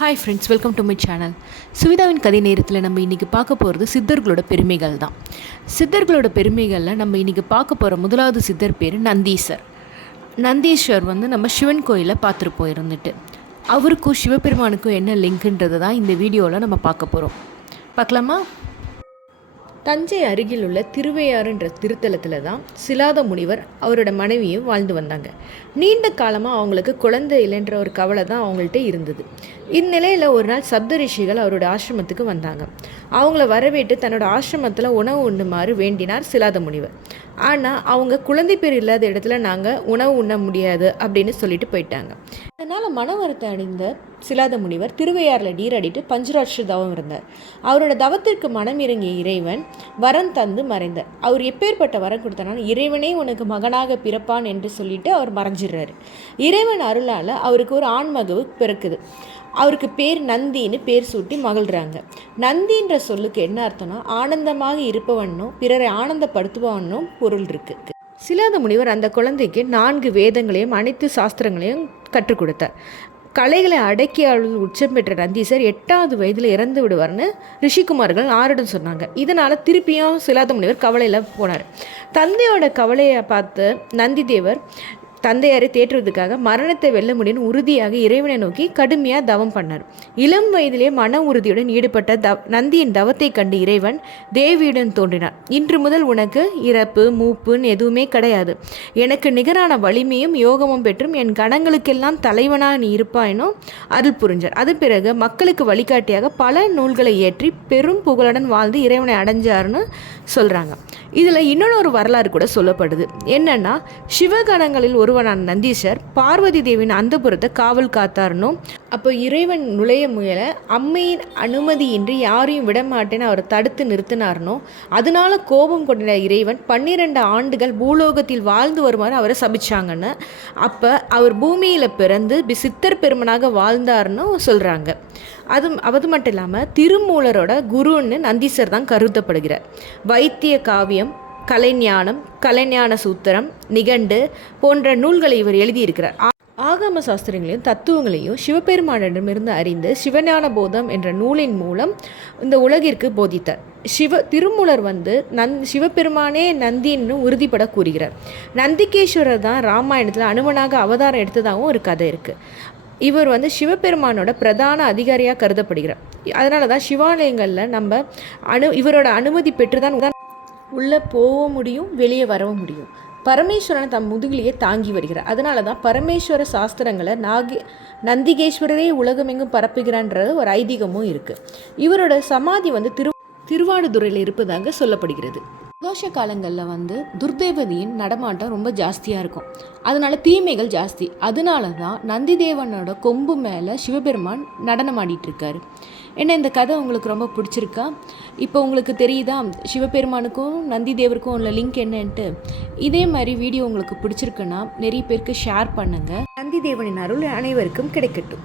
Hi friends welcome to my channel சுவிதாவின் கதை நேரத்தில் நம்ம இன்றைக்கி பார்க்க போகிறது சித்தர்களோட பெருமைகள் தான். சித்தர்களோட பெருமைகளில் நம்ம இன்றைக்கி பார்க்க போகிற முதலாவது சித்தர் பேர் நந்தீஸ்வர் நந்தீஸ்வர் வந்து நம்ம சிவன் கோயிலில் பார்த்துட்டு போயிருந்துட்டு. அவருக்கும் சிவபெருமானுக்கும் என்ன லிங்க்குன்றது தான் இந்த வீடியோவில் நம்ம பார்க்க போகிறோம் பார்க்கலாமா? தஞ்சை அருகில் உள்ள திருவையாறுன்ற திருத்தலத்தில் தான் சிலாத முனிவர் அவரோட மனைவியும் வாழ்ந்து வந்தாங்க. நீண்ட காலமாக அவங்களுக்கு குழந்தை இல்லைன்ற ஒரு கவலை தான் அவங்கள்ட்ட இருந்தது. இந்நிலையில் ஒரு நாள் சப்த ரிஷிகள் அவரோட ஆசிரமத்துக்கு வந்தாங்க. அவங்கள வரவேற்று தன்னோட ஆசிரமத்தில் உணவு உண்ணுமாறு வேண்டினார் சிலாத முனிவர். ஆனால் அவங்க குழந்தை பேர் இல்லாத இடத்துல நாங்கள் உணவு உண்ண முடியாது அப்படின்னு சொல்லிட்டு போயிட்டாங்க. அதனால் மன வருத்தம் அடைந்த சிலாத முனிவர் திருவையாறில் நீராடிட்டு பஞ்சராட்ச தவம் இருந்தார். அவரோட தவத்திற்கு மனம் இறங்கிய இறைவன் வரம் தந்து மறைந்தார். அவர் எப்பேற்பட்ட வரம் கொடுத்தனால இறைவனே உனக்கு மகனாக பிறப்பான் என்று சொல்லிட்டு அவர் மறைஞ்சிடுறாரு. இறைவன் அருளால் அவருக்கு ஒரு ஆண்மகவு பிறக்குது. அவருக்கு பேர் நந்தின்னு பேர் சூட்டி மகிழ்கிறாங்க நந்தின்ற சொல்லுக்கு என்ன அர்த்தம்னா ஆனந்தமாக இருப்பவனும் பிறரை ஆனந்தப்படுத்துபவனும் பொருள் இருக்கு. சிலாத முனிவர் அந்த குழந்தைக்கு நான்கு வேதங்களையும் அனைத்து சாஸ்திரங்களையும் கற்றுக் கொடுத்தார் கலைகளை அடக்கி அளவில் உச்சம் பெற்ற நந்தீசர் எட்டாவது வயதில் இறந்து விடுவார்னு ரிஷிகுமார்கள் ஆரிடம் சொன்னாங்க. இதனால் திருப்பியும் சிலாத முனிவர் கவலையில் போனார். தந்தையோட கவலையை பார்த்து நந்தி தேவர் தந்தையாரை தேற்றுவதற்காக மரணத்தை வெல்ல முடியும் உறுதியாக இறைவனை நோக்கி கடுமையாக தவம் பண்ணார். இளம் வயதிலே மன உறுதியுடன் ஈடுபட்ட தவ நந்தியின் தவத்தை கண்டு இறைவன் தேவியுடன் தோன்றினார். இன்று முதல் உனக்கு இறப்பு மூப்புன்னு எதுவுமே கிடையாது. எனக்கு நிகரான வலிமையும் யோகமும் பெற்றும் என் கணங்களுக்கெல்லாம் தலைவனாக நீ இருப்பாயினோ அருள் புரிஞ்சார். அது பிறகு மக்களுக்கு வழிகாட்டியாக பல நூல்களை ஏற்றி பெரும் புகழுடன் வாழ்ந்து இறைவனை அடைஞ்சார்னு சொல்கிறாங்க இதில் இன்னொரு வரலாறு கூட சொல்லப்படுது. என்னன்னா சிவகணங்களில் ஒருவனான நந்தீஷர் பார்வதி தேவியின் அந்தபுரத்தை காவல் காத்தாருனும் அப்போ இறைவன் நுழைய முயல அம்மையின் அனுமதியின்றி யாரையும் விடமாட்டேன்னு அவர் தடுத்து நிறுத்தினார்னோ? அதனால கோபம் கொண்ட இறைவன் பன்னிரெண்டு ஆண்டுகள் பூலோகத்தில் வாழ்ந்து வருமாறு அவரை சபிச்சாங்கன்னு. அப்போ அவர் பூமியில் பிறந்து சித்தர் பெருமனாக வாழ்ந்தார்னு சொல்கிறாங்க அது அது மட்டும் இல்லாமல் திருமூலரோட குருன்னு நந்தீசர் தான் கருதப்படுகிறார். வைத்திய காவியம் கலைஞானம் கலைஞான சூத்திரம் நிகண்டு போன்ற நூல்களை இவர் எழுதியிருக்கிறார். ஆகம சாஸ்திரங்களையும் தத்துவங்களையும் சிவபெருமானிடமிருந்து அறிந்து சிவஞான போதம் என்ற நூலின் மூலம் இந்த உலகிற்கு போதித்தார். சிவ திருமூலர் வந்து நந் சிவபெருமானே நந்தின்னு உறுதிப்பட கூறுகிறார். நந்திகேஸ்வரர் தான் ராமாயணத்தில் அனுமனாக அவதாரம் எடுத்ததாகவும் ஒரு கதை இருக்குது இவர் வந்து சிவபெருமானோட பிரதான அதிகாரியாக கருதப்படுகிறார். அதனால தான் சிவாலயங்களில் நம்ம அனு இவரோட அனுமதி பெற்று தான் உள்ளே போக முடியும் வெளியே வரவும் முடியும். பரமேஸ்வரனை தம் முதுகிலேயே தாங்கி வருகிறார். அதனால தான் பரமேஸ்வர சாஸ்திரங்களை நாகி நந்திகேஸ்வரரே உலகமெங்கும் பரப்புகிறான்றது ஒரு ஐதீகமும் இருக்குது இவரோட சமாதி வந்து திரு திருவாடுதுறையில் இருப்பதாக சொல்லப்படுகிறது. தோஷ காலங்களில் வந்து துர்தேவதியின் நடமாட்டம் ரொம்ப ஜாஸ்தியாக இருக்கும். அதனால தீமைகள் ஜாஸ்தி. அதனால தான் நந்தி தேவனோட கொம்பு மேலே சிவபெருமான் நடனம் ஆடிட்டு இருக்காரு என்ன இந்த கதை உங்களுக்கு ரொம்ப பிடிச்சிருக்கா? இப்போ உங்களுக்கு தெரியுதா? சிவபெருமானுக்கும் நந்தி தேவருக்கும் உள்ள லிங்க் என்னன்ட்டு. இதே மாதிரி வீடியோ உங்களுக்கு பிடிச்சிருக்குன்னா நிறைய பேருக்கு ஷேர் பண்ணுங்கள் நந்தி தேவனின் அருள் அனைவருக்கும் கிடைக்கட்டும்.